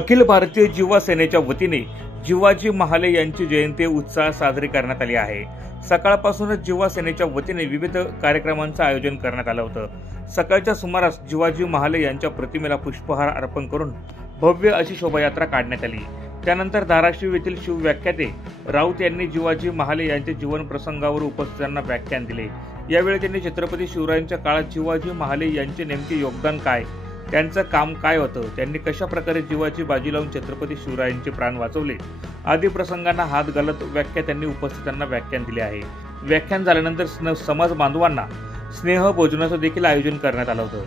अखिल भारतीय जिवा सेनेच्या वतीने जिवाजी महाले यांची जयंती उत्साहात साजरी करण्यात आली आहे। सकाळपासूनच जिवा सेनेच्या वतीने विविध कार्यक्रमांचं आयोजन करण्यात आलं होतं। सकाळच्या सुमारास जिवाजी महाले यांच्या प्रतिमेला पुष्पहार अर्पण करून भव्य अशी शोभायात्रा काढण्यात आली। त्यानंतर धाराशिव येथील शिवव्याख्याते राऊत यांनी जिवाजी महाले यांच्या जीवन प्रसंगावर उपस्थितांना व्याख्यान दिले। यावेळी त्यांनी छत्रपती शिवरायांच्या काळात जिवाजी महाले यांचे नेमके योगदान काय, त्यांचं काम काय होतं, त्यांनी कशा प्रकारे जीवाची बाजी लावून छत्रपती शिवरायांचे प्राण वाचवले आदी प्रसंगांना हात घालत व्याख्यात्यांनी उपस्थितांना व्याख्यान दिले आहे। व्याख्यान झाल्यानंतर समाज बांधवांना स्नेह भोजनाचं देखील आयोजन करण्यात आलं होतं।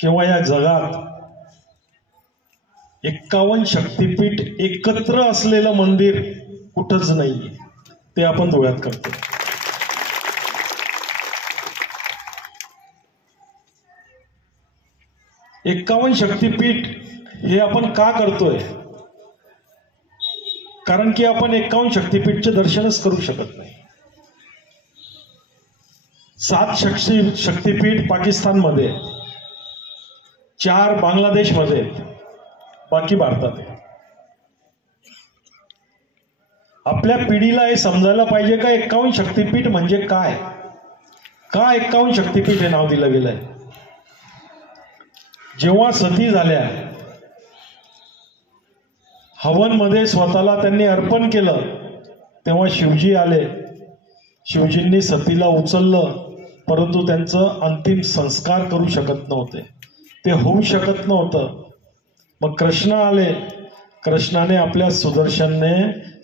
किंवा या जगात 51 शक्तिपीठ एकत्र असलेलं मंदिर कुठंच नाहीये, ते आपण डोळ्यात करतो। एक्कावन्न शक्तिपीठ हे आपण का करतोय? कारण की आपण 51 शक्तिपीठचे दर्शनच करू शकत नाही। 7 शक्तिपीठ पाकिस्तानमध्ये, 4 बांगलादेशमध्ये, बाकी भारतात आहे। आपल्या पिढीला हे समजायला पाहिजे का 51 शक्तिपीठ म्हणजे काय, का 51 शक्तिपीठ हे नाव दिलं गेलंय। जेव्हा सती झाल्या, हवनमध्ये स्वतःला त्यांनी अर्पण केलं, तेव्हा शिवजी आले। शिवजींनी सतीला उचललं, परंतु त्यांचं अंतिम संस्कार करू शकत नव्हते, ते होऊ शकत नव्हतं। मग कृष्ण आले, कृष्णाने आपल्या सुदर्शनने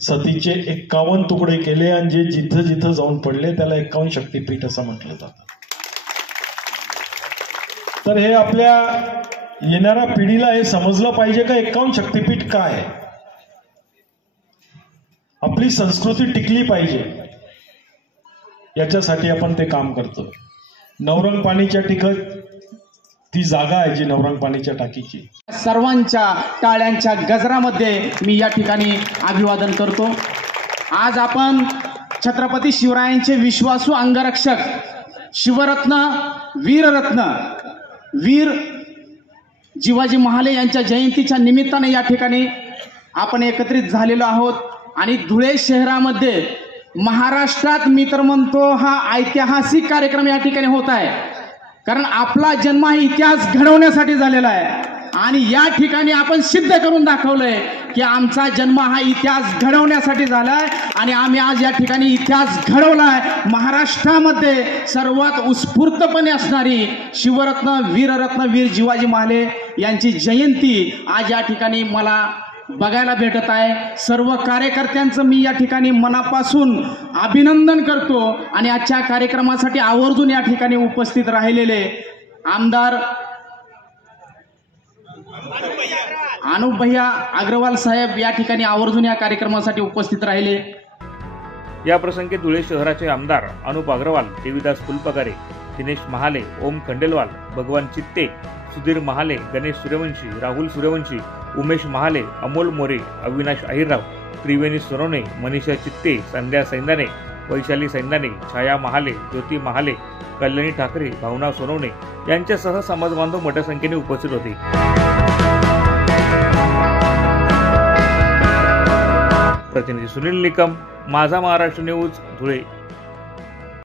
सतीचे 51 तुकडे केले आणि जे जिथं जिथं जाऊन पडले त्याला 51 शक्तिपीठ असं म्हटलं जातं। तर हे आपल्या येणाऱ्या पिढीला हे समजलं पाहिजे का 51 शक्तिपीठ काय आहे। आपली संस्कृती टिकली पाहिजे, याच्यासाठी आपण ते काम करतो। नवरंग पाणीच्या ती जागा आहे जी नवरंग पाणीच्या टाकीची। सर्वांच्या टाळ्यांच्या गजरामध्ये मी या ठिकाणी अभिवादन करतो। आज आपण छत्रपती शिवरायांचे विश्वासू अंगरक्षक, शिवरत्न, वीररत्न, वीर जिवाजी महाले यांच्या जयंतीच्या निमित्ताने या ठिकाणी आपण एकत्रित झालेलो आहोत। आणि धुळे शहरामध्ये, महाराष्ट्रात मी तर म्हणतो हा ऐतिहासिक कार्यक्रम या ठिकाणी होत आहे। कारण आपला जन्म हा इतिहास घडवण्यासाठी झालेला आहे आणि या ठिकाणी आपण सिद्ध करून दाखवलंय की आमचा जन्म हा इतिहास घडवण्यासाठी झालाय आणि आम्ही आज या ठिकाणी इतिहास घडवलाय। महाराष्ट्रामध्ये सर्वात उत्स्फूर्तपणे असणारी शिवरत्न, वीररत्न, वीर जिवाजी महाले यांची जयंती आज या ठिकाणी मला बघायला भेटत आहे। सर्व कार्यकर्त्यांचं मी या ठिकाणी मनापासून अभिनंदन करतो आणि आजच्या कार्यक्रमासाठी आवर्जून या ठिकाणी उपस्थित राहिलेले आमदार अनुप भैया अग्रवाल साहेब या ठिकाणी आवर्जून या कार्यक्रमासाठी उपस्थित राहिले। या प्रसंगी धुळे शहराचे आमदार अनुप अग्रवाल, देवीदास फुलपगारे, दिनेश महाले, ओम खंडेलवाल, भगवान चित्ते, सुधीर महाले, गणेश सूर्यवंशी, राहुल सूर्यवंशी, उमेश महाले, अमोल मोरे, अविनाश अहिरराव, त्रिवेणी सोनवणे, मनीषा चित्ते, संध्या सैंदाने, वैशाली सैंदाने, छाया महाले, ज्योती महाले, कल्याणी ठाकरे, भावना सोनवणे यांच्यासह समाजबांधव मोठ्या संख्येने उपस्थित होते। प्रतिनिधी सुनील निकम, माझा महाराष्ट्र न्यूज, धुळे।